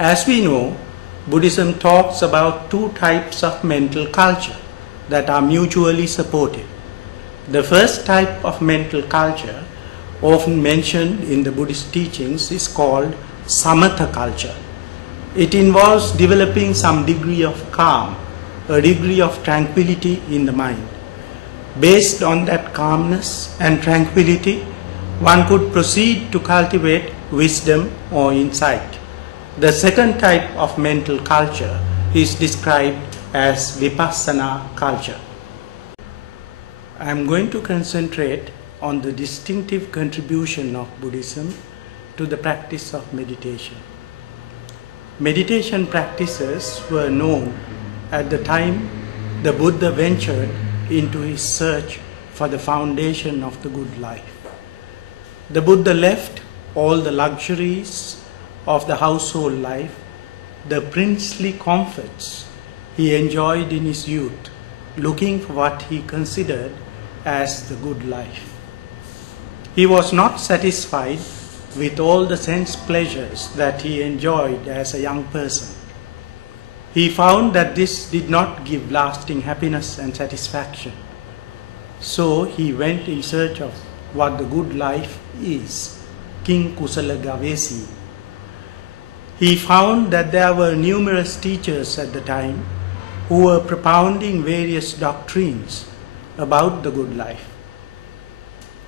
As we know, Buddhism talks about two types of mental culture that are mutually supportive. The first type of mental culture, often mentioned in the Buddhist teachings, is called samatha culture. It involves developing some degree of calm, a degree of tranquility in the mind. Based on that calmness and tranquility, one could proceed to cultivate wisdom or insight. The second type of mental culture is described as vipassana culture. I am going to concentrate on the distinctive contribution of Buddhism to the practice of meditation. Meditation practices were known at the time the Buddha ventured into his search for the foundation of the good life. The Buddha left all the luxuries of the household life, the princely comforts he enjoyed in his youth, looking for what he considered as the good life. He was not satisfied with all the sense pleasures that he enjoyed as a young person. He found that this did not give lasting happiness and satisfaction. So he went in search of what the good life is, King Kusala Gavesi. He found that there were numerous teachers at the time who were propounding various doctrines about the good life.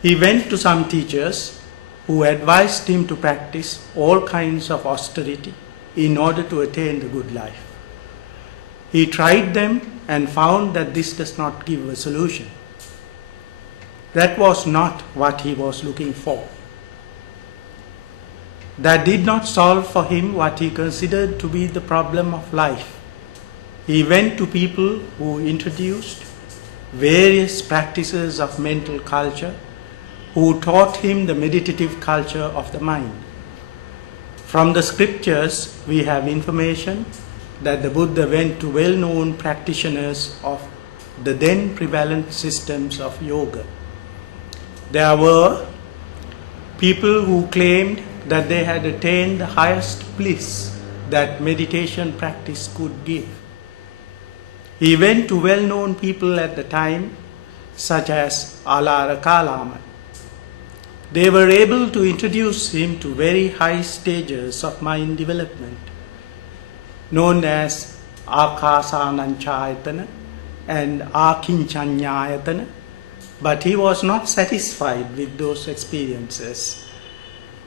He went to some teachers who advised him to practice all kinds of austerity in order to attain the good life. He tried them and found that this does not give a solution. That was not what he was looking for. That did not solve for him what he considered to be the problem of life. He went to people who introduced various practices of mental culture, who taught him the meditative culture of the mind. From the scriptures, we have information that the Buddha went to well-known practitioners of the then prevalent systems of yoga. There were people who claimed that they had attained the highest bliss that meditation practice could give. He went to well-known people at the time, such as Alara Kalama. They were able to introduce him to very high stages of mind development, known as Akasananchayatana and Akinchanyayatana, but he was not satisfied with those experiences.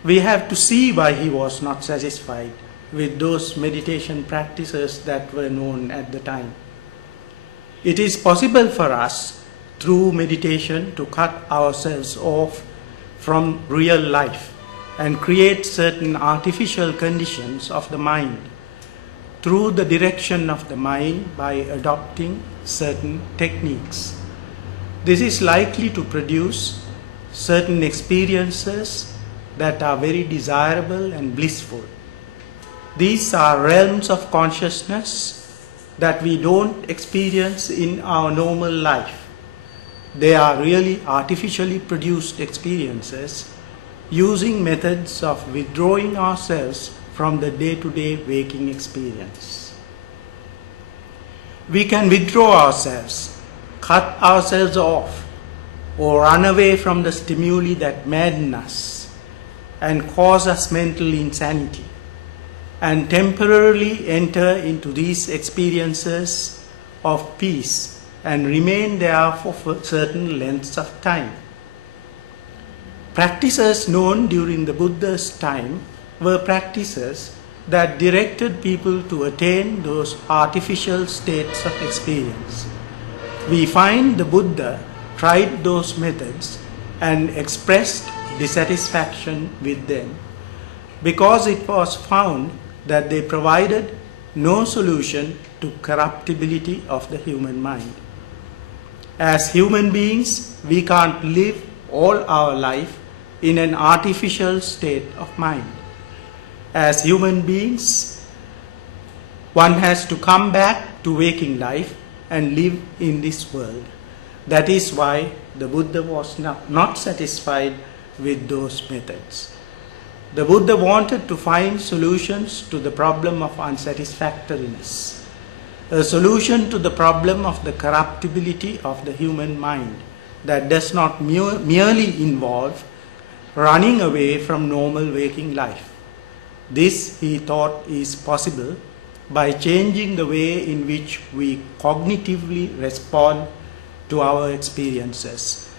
We have to see why he was not satisfied with those meditation practices that were known at the time. It is possible for us, through meditation, to cut ourselves off from real life and create certain artificial conditions of the mind through the direction of the mind by adopting certain techniques. This is likely to produce certain experiences that are very desirable and blissful. These are realms of consciousness that we don't experience in our normal life. They are really artificially produced experiences using methods of withdrawing ourselves from the day-to-day waking experience. We can withdraw ourselves, cut ourselves off, or run away from the stimuli that madden us and cause us mental insanity, and temporarily enter into these experiences of peace and remain there for certain lengths of time. Practices known during the Buddha's time were practices that directed people to attain those artificial states of experience. We find the Buddha tried those methods and expressed dissatisfaction with them because it was found that they provided no solution to corruptibility of the human mind. As human beings, we can't live all our life in an artificial state of mind. As human beings, one has to come back to waking life and live in this world. That is why the Buddha was not satisfied with those methods. The Buddha wanted to find solutions to the problem of unsatisfactoriness, a solution to the problem of the corruptibility of the human mind that does not merely involve running away from normal waking life. This, he thought, is possible by changing the way in which we cognitively respond to our experiences,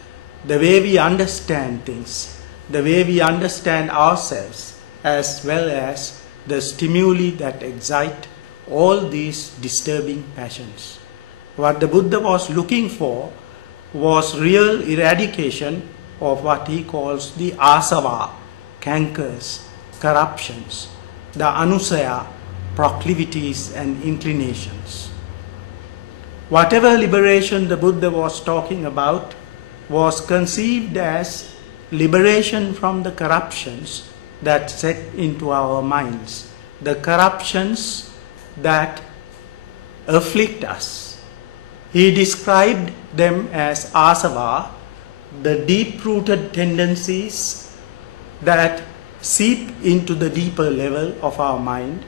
the way we understand things, the way we understand ourselves, as well as the stimuli that excite all these disturbing passions. What the Buddha was looking for was real eradication of what he calls the asava, cankers, corruptions, the anusaya, proclivities and inclinations. Whatever liberation the Buddha was talking about was conceived as liberation from the corruptions that set into our minds, the corruptions that afflict us. He described them as asava, the deep-rooted tendencies that seep into the deeper level of our mind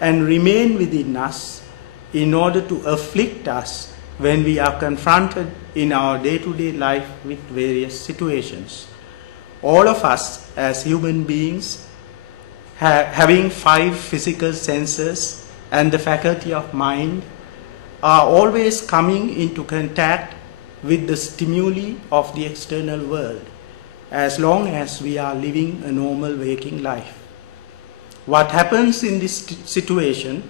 and remain within us in order to afflict us when we are confronted in our day-to-day life with various situations. All of us as human beings, having 5 physical senses and the faculty of mind, are always coming into contact with the stimuli of the external world as long as we are living a normal waking life. What happens in this situation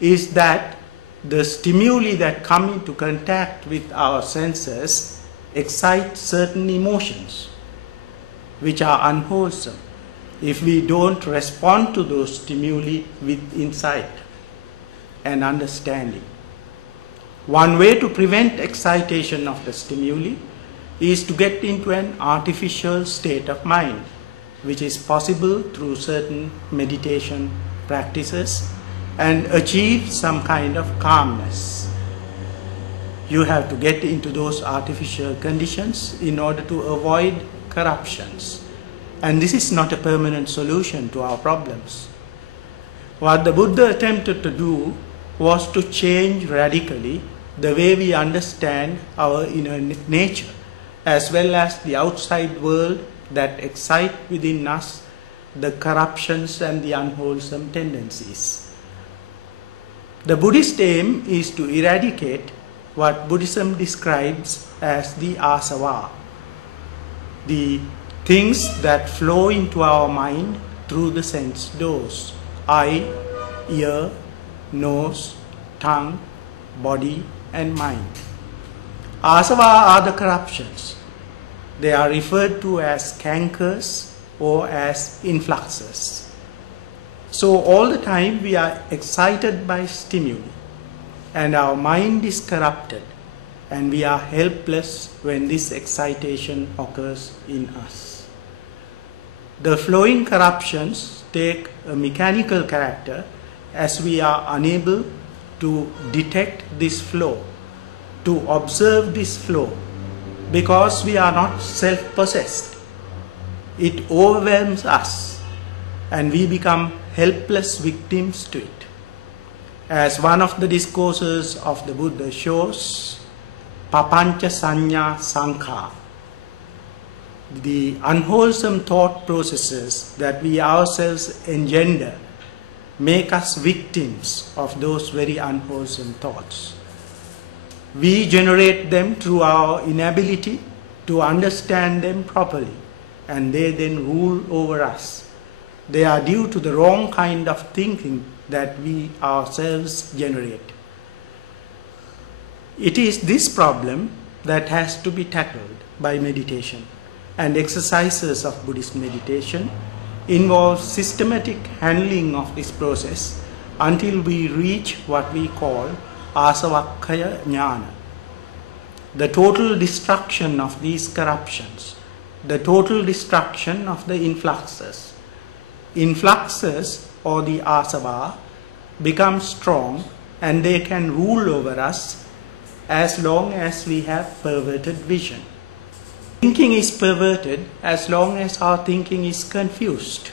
is that the stimuli that come into contact with our senses excite certain emotions which are unwholesome if we don't respond to those stimuli with insight and understanding. One way to prevent excitation of the stimuli is to get into an artificial state of mind, which is possible through certain meditation practices, and achieve some kind of calmness. You have to get into those artificial conditions in order to avoid corruptions. And this is not a permanent solution to our problems. What the Buddha attempted to do was to change radically the way we understand our inner nature, as well as the outside world that excite within us the corruptions and the unwholesome tendencies. The Buddhist aim is to eradicate what Buddhism describes as the asava, the things that flow into our mind through the sense doors: eye, ear, nose, tongue, body and mind. Asava are the corruptions. They are referred to as cankers or as influxes. So all the time we are excited by stimuli and our mind is corrupted and we are helpless when this excitation occurs in us. The flowing corruptions take a mechanical character as we are unable to detect this flow, to observe this flow, because we are not self-possessed. It overwhelms us and we become helpless victims to it. As one of the discourses of the Buddha shows, papancha sanya sankha, the unwholesome thought processes that we ourselves engender make us victims of those very unwholesome thoughts. We generate them through our inability to understand them properly, and they then rule over us. They are due to the wrong kind of thinking that we ourselves generate. It is this problem that has to be tackled by meditation, and exercises of Buddhist meditation involve systematic handling of this process until we reach what we call asavakkaya jnana, the total destruction of these corruptions, the total destruction of the influxes. Influxes, or the asava, become strong and they can rule over us as long as we have perverted vision. Thinking is perverted as long as our thinking is confused.